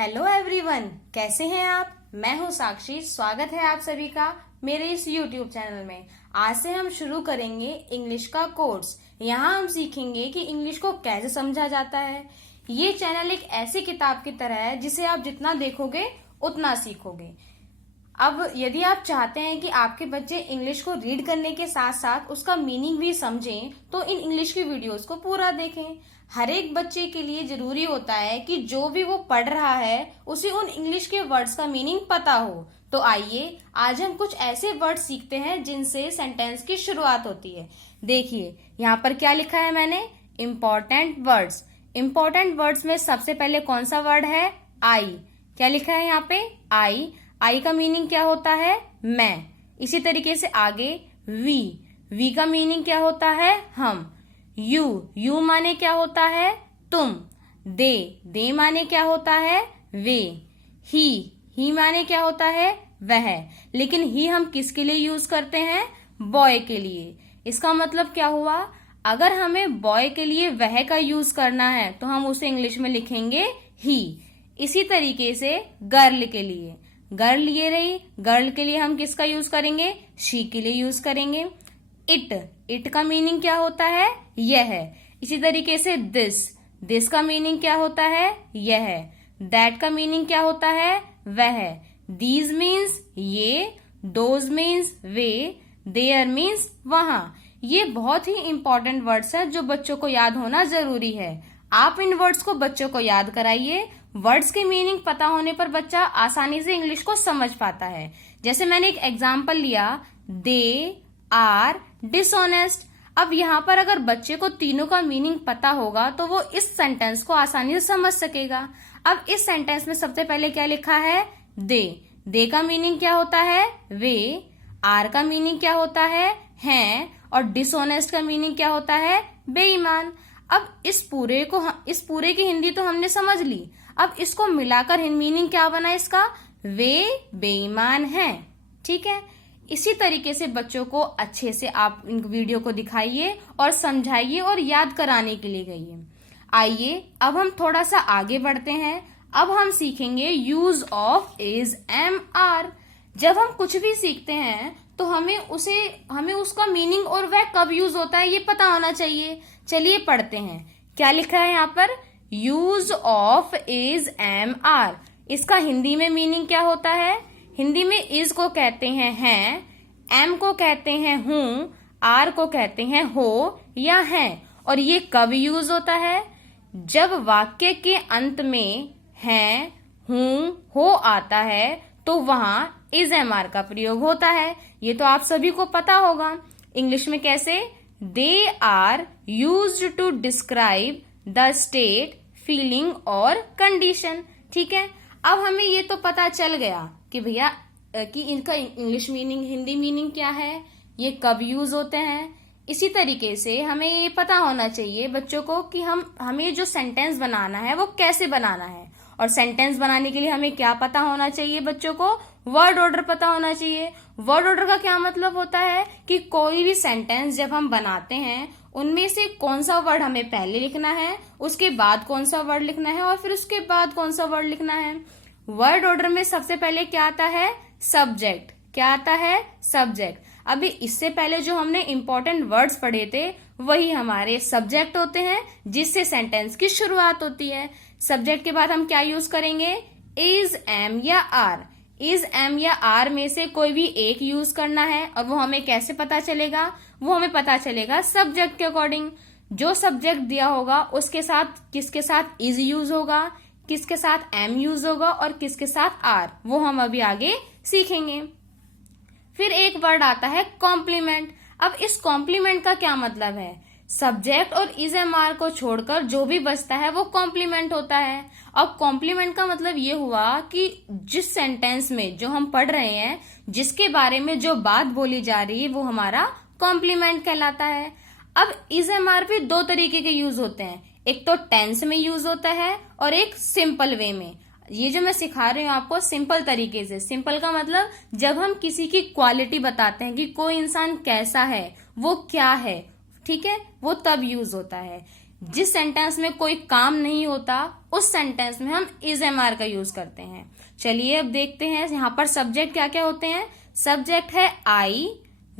Hello everyone, कैसे हैं आप। मैं हूं साक्षी। स्वागत है आप सभी का मेरे इस यूट्यूब चैनल में। आज से हम शुरू करेंगे इंग्लिश का कोर्स। यहाँ हम सीखेंगे कि इंग्लिश को कैसे समझा जाता है। ये चैनल एक ऐसी किताब की तरह है जिसे आप जितना देखोगे उतना सीखोगे। अब यदि आप चाहते हैं कि आपके बच्चे इंग्लिश को रीड करने के साथ साथ उसका मीनिंग भी समझें, तो इन इंग्लिश की वीडियोस को पूरा देखें। हर एक बच्चे के लिए जरूरी होता है कि जो भी वो पढ़ रहा है उसे उन इंग्लिश के वर्ड्स का मीनिंग पता हो। तो आइए आज हम कुछ ऐसे वर्ड सीखते हैं जिनसे सेंटेंस की शुरुआत होती है। देखिए यहाँ पर क्या लिखा है मैंने, इम्पोर्टेंट वर्ड्स। इम्पोर्टेंट वर्ड्स में सबसे पहले कौन सा वर्ड है, आई। क्या लिखा है यहाँ पे, आई। आई का मीनिंग क्या होता है, मैं। इसी तरीके से आगे वी। वी का मीनिंग क्या होता है, हम। यू। यू माने क्या होता है, तुम। दे। दे माने क्या होता है, वे। ही। ही माने क्या होता है, वह। लेकिन ही हम किसके लिए यूज करते हैं, बॉय के लिए। इसका मतलब क्या हुआ, अगर हमें बॉय के लिए वह का यूज करना है तो हम उसे इंग्लिश में लिखेंगे ही। इसी तरीके से गर्ल के लिए, गर्ल ये रही, गर्ल के लिए हम किसका यूज करेंगे, शी के लिए यूज करेंगे। इट। इट का मीनिंग क्या होता है, यह। इसी तरीके से दिस। दिस का मीनिंग क्या होता है, यह। दैट का मीनिंग क्या होता है, वह। दीज मीन्स ये, दोज मीन्स वे, देयर मीन्स वहां। ये बहुत ही इंपॉर्टेंट वर्ड्स हैं जो बच्चों को याद होना जरूरी है। आप इन वर्ड्स को बच्चों को याद कराइए। वर्ड्स की मीनिंग पता होने पर बच्चा आसानी से इंग्लिश को समझ पाता है। जैसे मैंने एक एग्जाम्पल लिया, दे आर डिसऑनेस्ट। अब यहाँ पर अगर बच्चे को तीनों का मीनिंग पता होगा तो वो इस सेंटेंस को आसानी से समझ सकेगा। अब इस सेंटेंस में सबसे पहले क्या लिखा है, दे। दे का मीनिंग क्या होता है, वे। आर का मीनिंग क्या होता है, हैं। और डिसऑनेस्ट का मीनिंग क्या होता है, बेईमान। अब इस पूरे की हिंदी तो हमने समझ ली। अब इसको मिलाकर मीनिंग क्या बना इसका, वे बेईमान हैं। ठीक है, इसी तरीके से बच्चों को अच्छे से आप इन वीडियो को दिखाइए और समझाइए और याद कराने के लिए कहिए। आइए अब हम थोड़ा सा आगे बढ़ते हैं। अब हम सीखेंगे use of is, am, are. जब हम कुछ भी सीखते हैं तो हमें उसका मीनिंग और वह कब यूज होता है ये पता होना चाहिए। चलिए पढ़ते हैं, क्या लिखा है यहाँ पर, use of is, am, are. इसका हिंदी में मीनिंग क्या होता है, हिंदी में इज को कहते हैं, एम को कहते हैं हूं, आर को कहते हैं हो या हैं। और ये कब यूज होता है, जब वाक्य के अंत में हैं, हूं, हो आता है तो वहां इज, एम, आर का प्रयोग होता है। ये तो आप सभी को पता होगा। इंग्लिश में कैसे, they are used to describe the state, feeling और कंडीशन। ठीक है, अब हमें ये तो पता चल गया कि भैया कि इनका इंग्लिश मीनिंग, हिंदी मीनिंग क्या है, ये कब यूज होते हैं। इसी तरीके से हमें ये पता होना चाहिए बच्चों को कि हमें जो सेंटेंस बनाना है वो कैसे बनाना है। और सेंटेंस बनाने के लिए हमें क्या पता होना चाहिए बच्चों को, वर्ड ऑर्डर पता होना चाहिए। वर्ड ऑर्डर का क्या मतलब होता है कि कोई भी सेंटेंस जब हम बनाते हैं उनमें से कौन सा वर्ड हमें पहले लिखना है, उसके बाद कौन सा वर्ड लिखना है और फिर उसके बाद कौन सा वर्ड लिखना है। वर्ड ऑर्डर में सबसे पहले क्या आता है, सब्जेक्ट। क्या आता है, सब्जेक्ट। अभी इससे पहले जो हमने इंपॉर्टेंट वर्ड्स पढ़े थे वही हमारे सब्जेक्ट होते हैं जिससे सेंटेंस की शुरुआत होती है। सब्जेक्ट के बाद हम क्या यूज करेंगे, इज, एम या आर। इज, एम या आर में से कोई भी एक यूज करना है। और वो हमें कैसे पता चलेगा, वो हमें पता चलेगा सब्जेक्ट के अकॉर्डिंग। जो सब्जेक्ट दिया होगा उसके साथ किसके साथ इज यूज होगा, किसके साथ एम यूज होगा और किसके साथ आर, वो हम अभी आगे सीखेंगे। फिर एक वर्ड आता है कॉम्प्लीमेंट। अब इस कॉम्प्लीमेंट का क्या मतलब है, सब्जेक्ट और इज, एम, आर को छोड़कर जो भी बचता है वो कॉम्प्लीमेंट होता है। अब कॉम्प्लीमेंट का मतलब ये हुआ कि जिस सेंटेंस में जो हम पढ़ रहे हैं, जिसके बारे में जो बात बोली जा रही है वो हमारा कॉम्प्लीमेंट कहलाता है। अब इज, एम, आर भी दो तरीके के यूज होते हैं, एक तो टेंस में यूज होता है और एक सिंपल वे में। ये जो मैं सिखा रही हूँ आपको सिंपल तरीके से, सिंपल का मतलब जब हम किसी की क्वालिटी बताते हैं कि कोई इंसान कैसा है, वो क्या है, ठीक है, वो तब यूज होता है। जिस सेंटेंस में कोई काम नहीं होता उस सेंटेंस में हम इज एम आर का यूज करते हैं। चलिए अब देखते हैं यहाँ पर सब्जेक्ट क्या क्या होते हैं। सब्जेक्ट है I,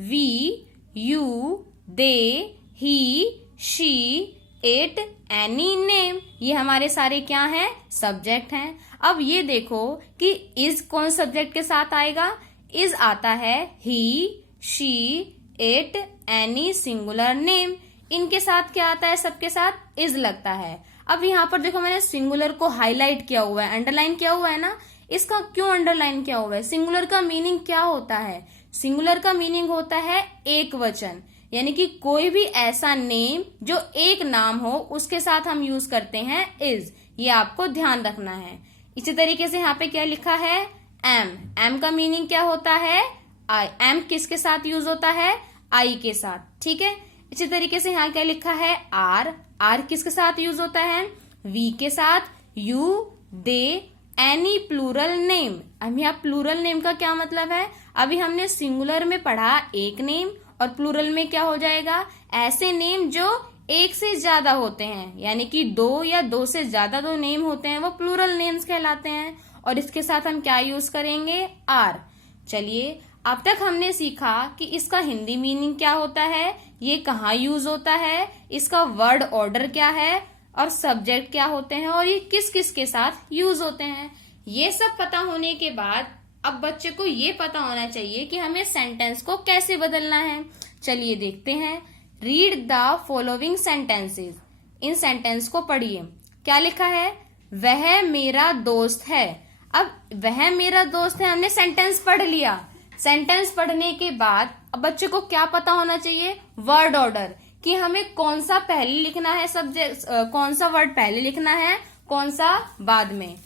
we, you, they, he, she, it, any, name. ये हमारे सारे क्या हैं? सब्जेक्ट हैं। अब ये देखो कि इज कौन सब्जेक्ट के साथ आएगा? इज आता है he, she, it, any, singular, name. इनके साथ क्या आता है? सबके साथ इज लगता है। अब यहाँ पर देखो मैंने सिंगुलर को हाईलाइट किया हुआ है, अंडरलाइन किया हुआ है ना। इसका क्यों अंडरलाइन किया हुआ है? सिंगुलर का मीनिंग क्या होता है? सिंगुलर का मीनिंग होता है एक वचन, यानी कि कोई भी ऐसा नेम जो एक नाम हो उसके साथ हम यूज करते हैं इज। ये आपको ध्यान रखना है। इसी तरीके से यहाँ पे क्या लिखा है? एम। एम का मीनिंग क्या होता है? आई। एम किसके साथ यूज होता है? आई के साथ, ठीक है। इसी तरीके से यहाँ क्या लिखा है? आर। आर किसके साथ यूज होता है? वी के साथ। You, they, any, plural name. अब यहाँ प्लूरल नेम का क्या मतलब है? अभी हमने सिंगुलर में पढ़ा एक नेम, और प्लूरल में क्या हो जाएगा? ऐसे नेम जो एक से ज्यादा होते हैं, यानी कि दो या दो से ज्यादा जो नेम होते हैं वो प्लूरल नेम्स कहलाते हैं। और इसके साथ हम क्या यूज करेंगे? आर। चलिए अब तक हमने सीखा कि इसका हिंदी मीनिंग क्या होता है, ये कहाँ यूज होता है, इसका वर्ड ऑर्डर क्या है, और सब्जेक्ट क्या होते हैं, और ये किस किस के साथ यूज होते हैं। ये सब पता होने के बाद अब बच्चे को ये पता होना चाहिए कि हमें सेंटेंस को कैसे बदलना है। चलिए देखते हैं। Read the following sentences. In sentence को पढ़िए। क्या लिखा है? वह मेरा दोस्त है। अब वह मेरा दोस्त है, हमने सेंटेंस पढ़ लिया। सेंटेंस पढ़ने के बाद अब बच्चे को क्या पता होना चाहिए? वर्ड ऑर्डर, कि हमें कौन सा पहले लिखना है, सब्जेक्ट कौन सा वर्ड पहले लिखना है, कौन सा बाद में।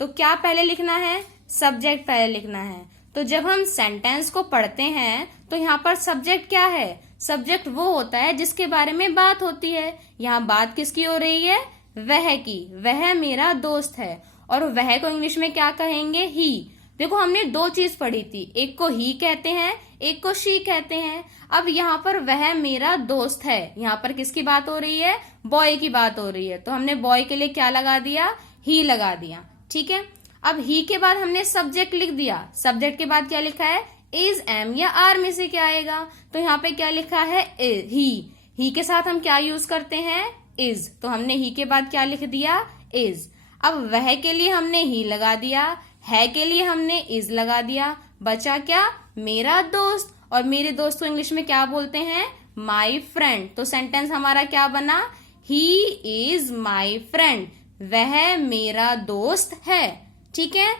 तो क्या पहले लिखना है? सब्जेक्ट पहले लिखना है। तो जब हम सेंटेंस को पढ़ते हैं तो यहाँ पर सब्जेक्ट क्या है? सब्जेक्ट वो होता है जिसके बारे में बात होती है। यहाँ बात किसकी हो रही है? वह की। वह मेरा दोस्त है। और वह को इंग्लिश में क्या कहेंगे? ही। देखो हमने दो चीज पढ़ी थी, एक को ही कहते हैं, एक को शी कहते हैं। अब यहाँ पर वह मेरा दोस्त है, यहाँ पर किसकी बात हो रही है? बॉय की बात हो रही है। तो हमने बॉय के लिए क्या लगा दिया? ही लगा दिया, ठीक है। अब ही के बाद हमने सब्जेक्ट लिख दिया। सब्जेक्ट के बाद क्या लिखा है? इज, एम या आर में से क्या आएगा? तो यहाँ पे क्या लिखा है? ही। ही के साथ हम क्या यूज करते हैं? इज। तो हमने ही के बाद क्या लिख दिया? इज। अब वह के लिए हमने ही लगा दिया, है के लिए हमने इज लगा दिया। बचा क्या? मेरा दोस्त। और मेरे दोस्त को इंग्लिश में क्या बोलते हैं? My friend. तो सेंटेंस हमारा क्या बना? He is my friend. वह मेरा दोस्त है, ठीक है।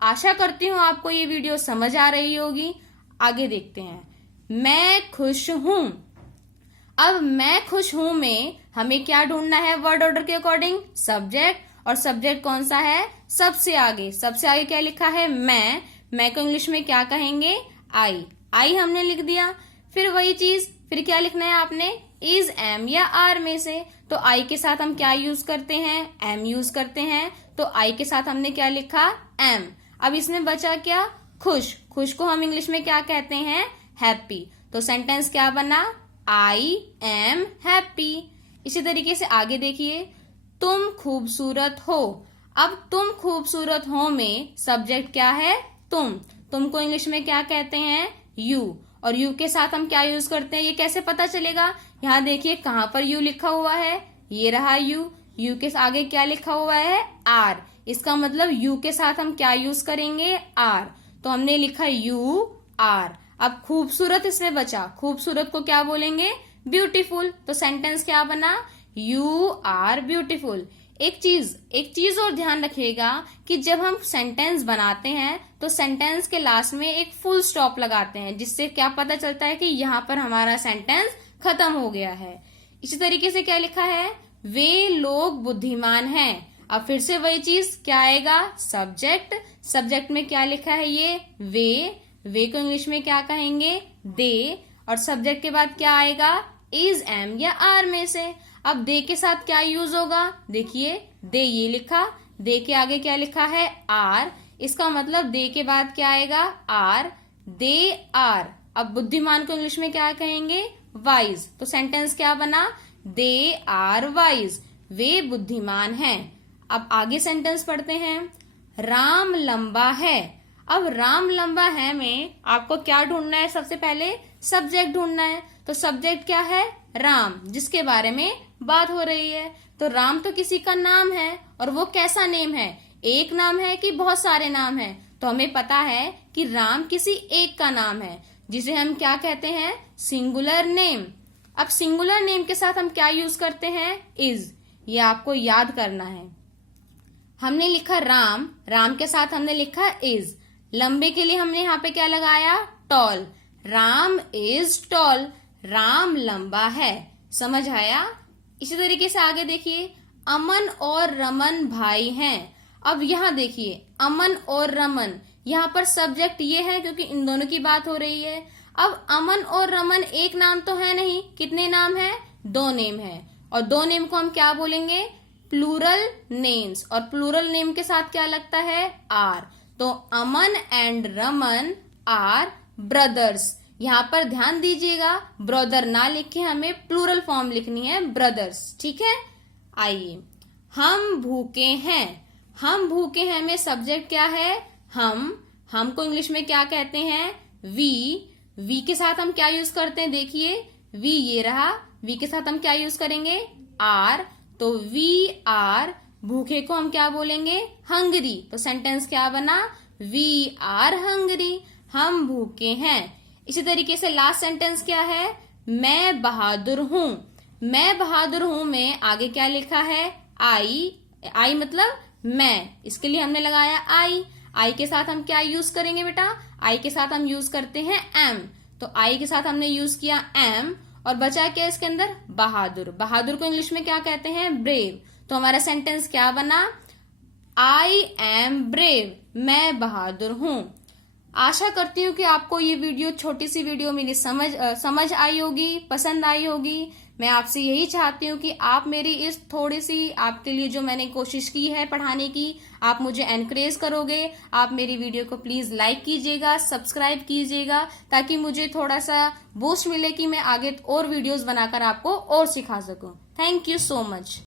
आशा करती हूँ आपको ये वीडियो समझ आ रही होगी। आगे देखते हैं। मैं खुश हूं। अब मैं खुश हूं में हमें क्या ढूंढना है? वर्ड ऑर्डर के अकॉर्डिंग सब्जेक्ट। और सब्जेक्ट कौन सा है? सबसे आगे। सबसे आगे क्या लिखा है? मैं को इंग्लिश में क्या कहेंगे? आई। आई हमने लिख दिया। फिर वही चीज, फिर क्या लिखना है आपने? इज, एम या आर में से। तो आई के साथ हम क्या यूज करते हैं? एम यूज करते हैं। तो आई के साथ हमने क्या लिखा? एम। अब इसमें बचा क्या? खुश। खुश को हम इंग्लिश में क्या कहते हैं? हैप्पी। तो सेंटेंस क्या बना? I am happy. इसी तरीके से आगे देखिए। तुम खूबसूरत हो। अब तुम खूबसूरत हो में सब्जेक्ट क्या है? तुम को इंग्लिश में क्या कहते हैं? यू। और यू के साथ हम क्या यूज करते हैं? ये कैसे पता चलेगा? यहाँ देखिए कहाँ पर यू लिखा हुआ है, ये रहा यू। यू के आगे क्या लिखा हुआ है? आर। इसका मतलब यू के साथ हम क्या यूज करेंगे? आर। तो हमने लिखा यू आर। अब खूबसूरत इसमें बचा। खूबसूरत को क्या बोलेंगे? ब्यूटीफुल। तो सेंटेंस क्या बना? You are beautiful. एक चीज और ध्यान रखिएगा कि जब हम सेंटेंस बनाते हैं तो सेंटेंस के लास्ट में एक फुल स्टॉप लगाते हैं, जिससे क्या पता चलता है कि यहाँ पर हमारा सेंटेंस खत्म हो गया है। इसी तरीके से क्या लिखा है? वे लोग बुद्धिमान हैं। अब फिर से वही चीज, क्या आएगा? सब्जेक्ट। सब्जेक्ट में क्या लिखा है? ये वे को इंग्लिश में क्या कहेंगे? दे। और सब्जेक्ट के बाद क्या आएगा? इज, एम या आर में से। अब दे के साथ क्या यूज होगा? देखिए दे ये लिखा, दे के आगे क्या लिखा है? आर। इसका मतलब दे के बाद क्या आएगा, आर, दे आर। अब बुद्धिमान को इंग्लिश में क्या कहेंगे, वाइज। तो सेंटेंस क्या बना, दे आर वाइज, वे बुद्धिमान हैं। अब आगे सेंटेंस पढ़ते हैं, राम लंबा है। अब राम लंबा है में आपको क्या ढूंढना है, सबसे पहले सब्जेक्ट ढूंढना है। तो सब्जेक्ट क्या है, राम, जिसके बारे में बात हो रही है। तो राम तो किसी का नाम है, और वो कैसा नेम है, एक नाम है कि बहुत सारे नाम है। तो हमें पता है कि राम किसी एक का नाम है, जिसे हम क्या कहते हैं, सिंगुलर नेम। अब सिंगुलर नेम के साथ हम क्या यूज करते हैं, इज। ये आपको याद करना है। हमने लिखा राम, राम के साथ हमने लिखा इज। लंबे के लिए हमने यहाँ पे क्या लगाया, tall. Ram is tall, Ram लंबा है। समझ आया। इसी तरीके से आगे देखिए, अमन और रमन भाई हैं। अब यहाँ देखिए, अमन और रमन, यहाँ पर सब्जेक्ट ये है क्योंकि इन दोनों की बात हो रही है। अब अमन और रमन एक नाम तो है नहीं, कितने नाम है, दो नेम है। और दो नेम को हम क्या बोलेंगे, प्लूरल नेम्स। और प्लूरल नेम के साथ क्या लगता है, आर। तो अमन एंड रमन आर ब्रदर्स। यहाँ पर ध्यान दीजिएगा, ब्रदर ना लिखे, हमें प्लूरल फॉर्म लिखनी है, ब्रदर्स। ठीक है। आइए, हम भूखे हैं। हम भूखे हैं में सब्जेक्ट क्या है, हम को इंग्लिश में क्या कहते हैं, वी के साथ हम क्या यूज करते हैं, देखिए वी ये रहा, वी के साथ हम क्या यूज करेंगे, आर। तो वी आर, भूखे को हम क्या बोलेंगे, हंगरी। तो सेंटेंस क्या बना, वी आर हंगरी, हम भूखे हैं। इसी तरीके से लास्ट सेंटेंस क्या है, मैं बहादुर हूं। मैं बहादुर हूं में आगे क्या लिखा है, आई मतलब मैं, इसके लिए हमने लगाया आई के साथ हम क्या यूज करेंगे बेटा, आई के साथ हम यूज करते हैं एम। तो आई के साथ हमने यूज किया एम, और बचा क्या इसके अंदर, बहादुर। बहादुर को इंग्लिश में क्या कहते हैं, ब्रेव। तो हमारा सेंटेंस क्या बना, आई एम ब्रेव, मैं बहादुर हूं। आशा करती हूँ कि आपको ये वीडियो, छोटी सी वीडियो मेरी समझ आई होगी, पसंद आई होगी। मैं आपसे यही चाहती हूँ कि आप मेरी इस थोड़ी सी, आपके लिए जो मैंने कोशिश की है पढ़ाने की, आप मुझे एनकरेज करोगे। आप मेरी वीडियो को प्लीज लाइक कीजिएगा, सब्सक्राइब कीजिएगा, ताकि मुझे थोड़ा सा बूस्ट मिले कि मैं आगे और वीडियोस बनाकर आपको और सिखा सकूं। Thank you so much.